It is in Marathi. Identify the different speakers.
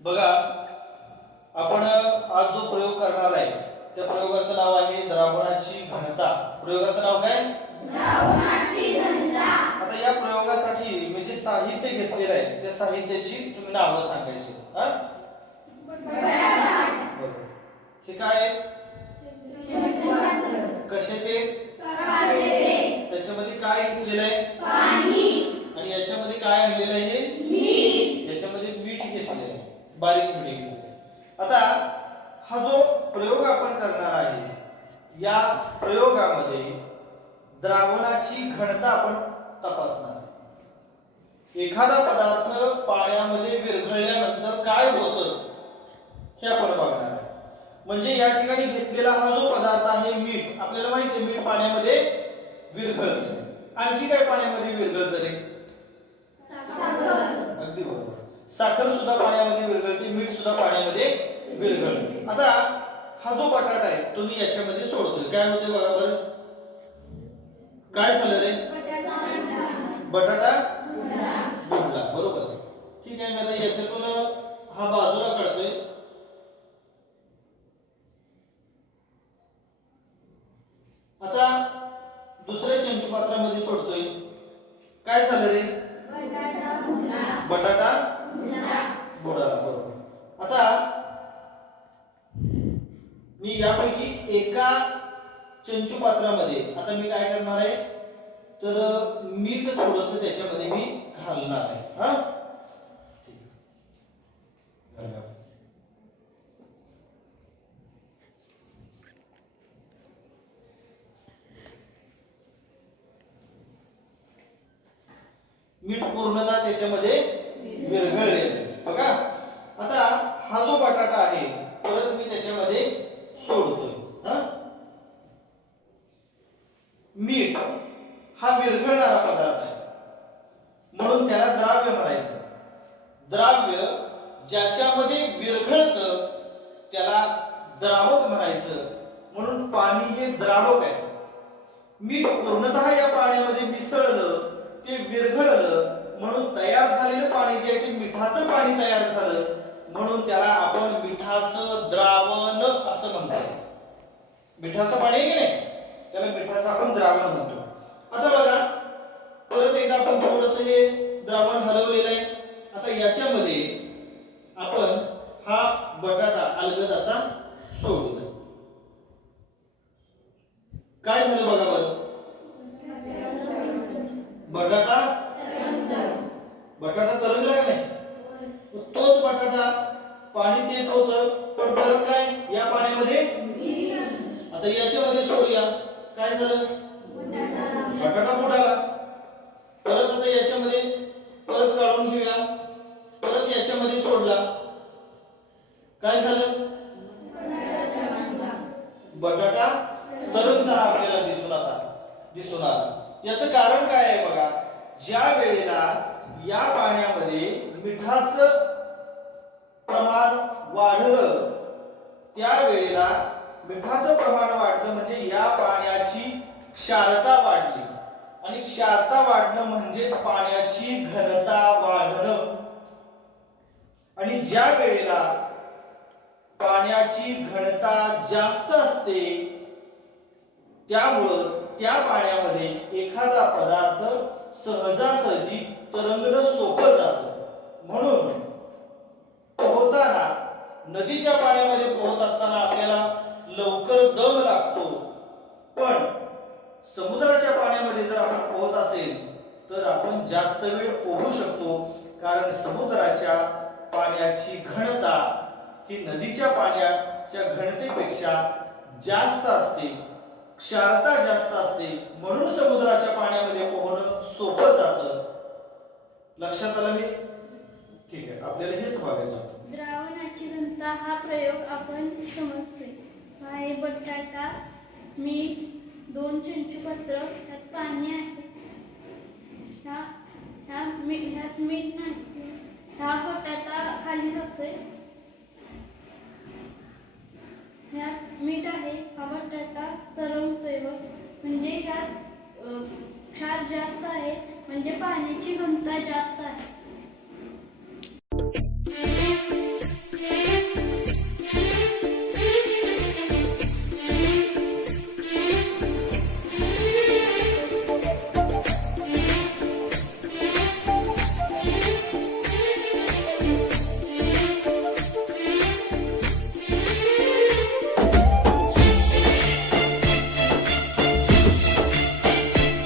Speaker 1: बघा आपण आज जो प्रयोग करणार आहे त्या प्रयोगाचं नाव आहे द्रावणाची घनता. प्रयोगाचं नाव काय? आता या प्रयोगासाठी मी जे साहित्य घेतलेलं आहे त्या साहित्याची तुम्ही नावं सांगायची. हा बरोबर हे काय आहे? कशाचे त्याच्यामध्ये काय घेतलेलं आहे आणि याच्यामध्ये काय आणलेलं आहे याच्यामध्ये मीठ घेतलेलं आहे बारीक आहे आता हा जो प्रयोग आपण करणार आहे या प्रयोगामध्ये द्रावणाची घनता आपण तपासणार आहे. एखादा पदार्थ पाण्यामध्ये विरघळल्यानंतर काय होतं हे आपण बघणार आहे. म्हणजे या ठिकाणी घेतलेला हा जो पदार्थ आहे मीठ. आपल्याला माहिती आहे मीठ पाण्यामध्ये विरघळत. आणखी काय पाण्यामध्ये विरघळत रे? अगदी बरोबर. साखर सुद्धा पाण्यामध्ये सुद्धा पाण्यामध्ये विरघळते आता हा जो बटाटा आहे तो मी याच्यामध्ये सोडतोय. काय होते बघा बरं. काय झालं रे? बटाटा बुडला. बरोबर. ठीक आहे मी आता याच्यातून हा बाजूला काढतोय. आता दुसऱ्या चंचू पात्रामध्ये सोडतोय. काय झालं रे? बटाटा आता मी यापैकी एका चंचू पात्रामध्ये आता मी काय करणार आहे? तर मीठ थोडस त्याच्यामध्ये मी घालणार आहे. हा? मीठ पूर्णतः त्याच्यामध्ये विरघळले बघा आता हा जो बटाटा आहे परत मी त्याच्यामध्ये सोडतोय हा मीठ हा विरघळणारा पदार्थ आहे म्हणून त्याला द्राव्य म्हणायचं द्राव्य ज्याच्यामध्ये विरघळत त्याला द्रावक म्हणायचं. म्हणून पाणी हे द्रावक आहे. मीठ पूर्णतः या पाण्यामध्ये मिसळलं ते विरघळलं म्हणून तयार झालेलं पाणी जे आहे ते मिठाचं पाणी तयार झालं. म्हणून त्याला आपण मिठाचं द्रावण असं म्हणतो. मिठाचं पाणी आहे की नाही? त्याला मिठाचं आपण द्रावण म्हणतो. आता बघा परत एकदा आपण थोडस हे द्रावण हलवलेलं आहे आता याच्यामध्ये आपण हा बटाटा अलगद असा सोडूया काय झालं बघा बरं बटाटा? बटाटा तरंगला का नाही? तोच बटाटा पाणी तेच होतं पण परत काय? या पाण्यामध्ये? आता याच्यामध्ये सोडूया. काय झालं बटाटा बुडाला परत आता याच्यामध्ये परत काढून घेऊया परत याच्यामध्ये सोडला काय झालं बटाटा तरंगताना आपल्याला दिसून आता दिसून आला याचं कारण काय आहे बघा? ज्या वेळेला या पाण्यामध्ये मिठाचं प्रमाण वाढलं त्या वेळेला मिठाचं प्रमाण वाढलं म्हणजे या पाण्याची क्षारता वाढली. आणि क्षारता वाढणं म्हणजेच पाण्याची घनता वाढणं. आणि ज्या वेळेला पाण्याची घनता जास्त असते त्यामुळं त्या पाण्यामध्ये एखादा पदार्थ सहजासहजी तरंगणं सोपं जातं. म्हणून पोहताना नदीच्या पाण्यामध्ये पोहत असताना आपल्याला लवकर दम लागतो. पण समुद्राच्या पाण्यामध्ये जर आपण पोहत असेल तर आपण जास्त वेळ पोहू शकतो. कारण समुद्राच्या पाण्याची घनता ही नदीच्या पाण्याच्या घनतेपेक्षा जास्त असते. क्षारता जास्त असते म्हणून समुद्राच्या पाण्यामध्ये पोहणं सोपं जातं. लक्षात आलं हे ठीक आहे आपल्याला हेच बघायचं होतं.
Speaker 2: द्रावणाची घनता हा प्रयोग आपण समजतोय. हा आहे बटाटा मीठ दोन चंचू पत्र ह्यात पाणी आहे. ह्या ह्या मीठ ह्यात मीठ नाही. ह्या म्हणजे पाण्याची घनता जास्त आहे.